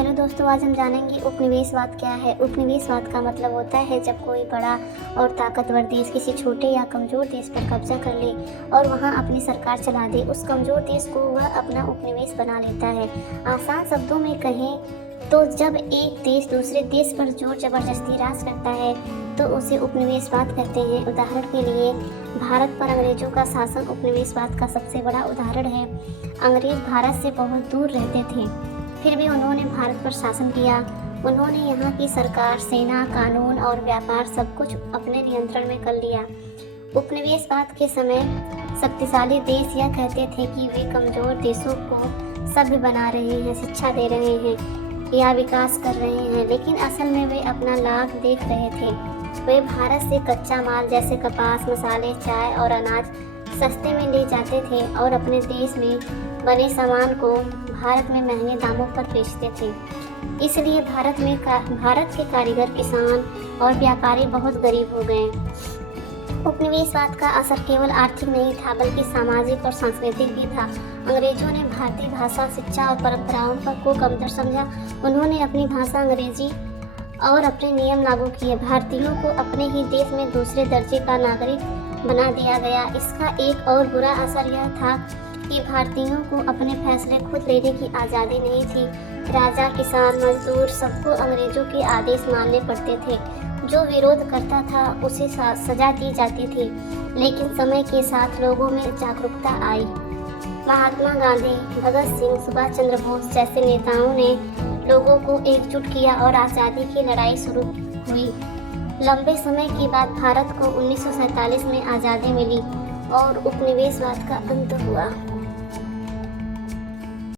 Hello दोस्तों, आज हम जानेंगे उपनिवेशवाद क्या है। उपनिवेशवाद का मतलब होता है जब कोई बड़ा और ताकतवर देश किसी छोटे या कमज़ोर देश पर कब्जा कर ले और वहां अपनी सरकार चला दे। उस कमज़ोर देश को वह अपना उपनिवेश बना लेता है। आसान शब्दों में कहें तो जब एक देश दूसरे देश पर जोर जबरदस्ती राज करता है तो उसे उपनिवेशवाद कहते हैं। उदाहरण के लिए भारत पर अंग्रेजों का शासन उपनिवेशवाद का सबसे बड़ा उदाहरण है। अंग्रेज भारत से बहुत दूर रहते थे, फिर भी उन्होंने भारत पर शासन किया। उन्होंने यहाँ की सरकार, सेना, कानून और व्यापार सब कुछ अपने नियंत्रण में कर लिया। उपनिवेशवाद के समय शक्तिशाली देश यह कहते थे कि वे कमजोर देशों को सभ्य बना रहे हैं, शिक्षा दे रहे हैं या विकास कर रहे हैं, लेकिन असल में वे अपना लाभ देख रहे थे। वे भारत से कच्चा माल जैसे कपास, मसाले, चाय और अनाज सस्ते में ले जाते थे और अपने देश में बने सामान को भारत में महंगे दामों पर बेचते थे। इसलिए भारत के कारीगर, किसान और व्यापारी बहुत गरीब हो गए। उपनिवेशवाद का असर केवल आर्थिक नहीं था बल्कि सामाजिक और सांस्कृतिक भी था। अंग्रेजों ने भारतीय भाषा, शिक्षा और परंपराओं को कमतर समझा। उन्होंने अपनी भाषा अंग्रेजी और अपने नियम लागू किए। भारतीयों को अपने ही देश में दूसरे दर्जे का नागरिक बना दिया गया। इसका एक और बुरा असर यह था कि भारतीयों को अपने फैसले खुद लेने की आज़ादी नहीं थी। राजा, किसान, मजदूर सबको अंग्रेजों के आदेश मानने पड़ते थे। जो विरोध करता था उसे सजा दी जाती थी। लेकिन समय के साथ लोगों में जागरूकता आई। महात्मा गांधी, भगत सिंह, सुभाष चंद्र बोस जैसे नेताओं ने लोगों को एकजुट किया और आज़ादी की लड़ाई शुरू हुई। लंबे समय के बाद भारत को 1947 में आज़ादी मिली और उपनिवेशवाद का अंत हुआ।